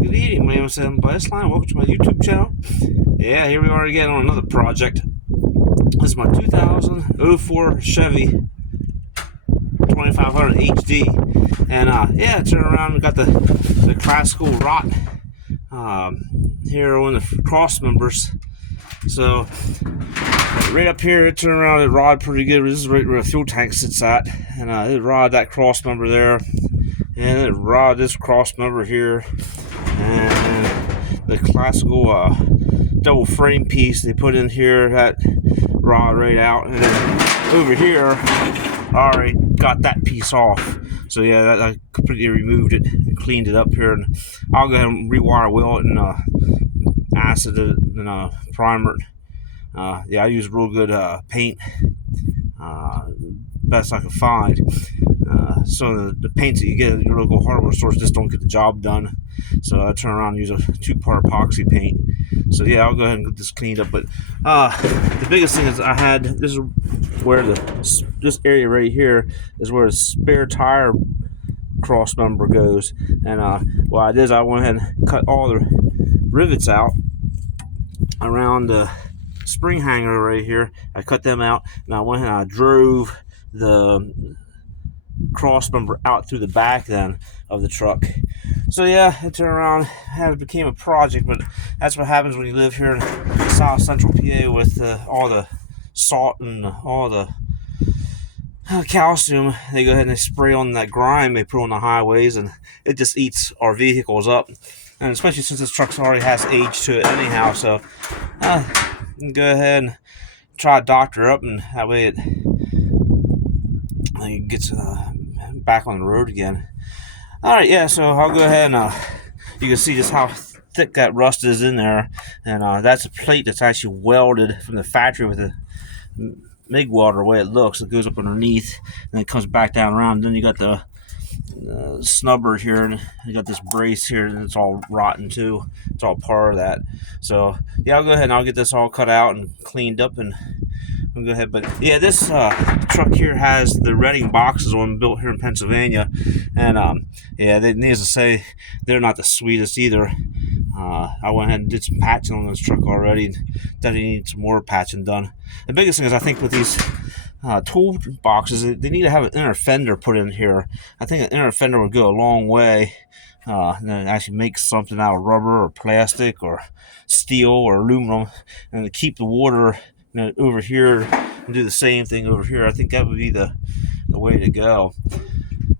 good evening. My name is Sam Baseline. Welcome to my YouTube channel. Yeah, here we are again on another project. This is my 2004 Chevy 2500 HD. And yeah, turn around and got the classical rot here on the cross members. So right up here, turn around, it rod pretty good. This is right where the fuel tank sits at, and it rod that cross member there, and it rod this cross member here, and the classical double frame piece they put in here, that rod right out, and then over here I already got that piece off. So yeah, I completely removed it and cleaned it up here, and I'll go ahead and rewire wheel it and acid it and primer it. Yeah, I use real good paint, best I can find. Some of the paints that you get at your local hardware stores just don't get the job done. So I turn around and use a 2-part epoxy paint. So yeah, I'll go ahead and get this cleaned up. But the biggest thing is I had, this is where this area right here is where the spare tire cross member goes. And what I did is I went ahead and cut all the rivets out around the spring hanger right here. I cut them out, and I went and I drove the cross member out through the back then of the truck. So yeah, it turned around, it became a project, but that's what happens when you live here in South Central PA with all the salt and all the calcium. They go ahead and they spray on that grime they put on the highways, and it just eats our vehicles up. And especially since this truck already has age to it anyhow, so go ahead and try to doctor up, and that way it gets back on the road again. Alright, yeah, so I'll go ahead and you can see just how thick that rust is in there, and that's a plate that's actually welded from the factory with the MIG welder. The way it looks, it goes up underneath and it comes back down around. Then you got the snubber here, and you got this brace here, and it's all rotten too. It's all part of that. So yeah, I'll go ahead and I'll get this all cut out and cleaned up, and I'll go ahead. But yeah, this truck here has the Reading boxes on, built here in Pennsylvania, and yeah, needless to say, they're not the sweetest either. I went ahead and did some patching on this truck already, and definitely need some more patching done. The biggest thing is, I think with these tool boxes, they need to have an inner fender put in here. I think an inner fender would go a long way, and then actually make something out of rubber or plastic or steel or aluminum, and to keep the water over here and do the same thing over here. I think that would be the way to go.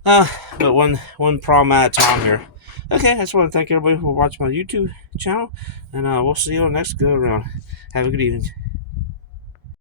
But one problem at a time here. Okay, I just want to thank everybody for watching my YouTube channel, and we'll see you on the next go around. Have a good evening.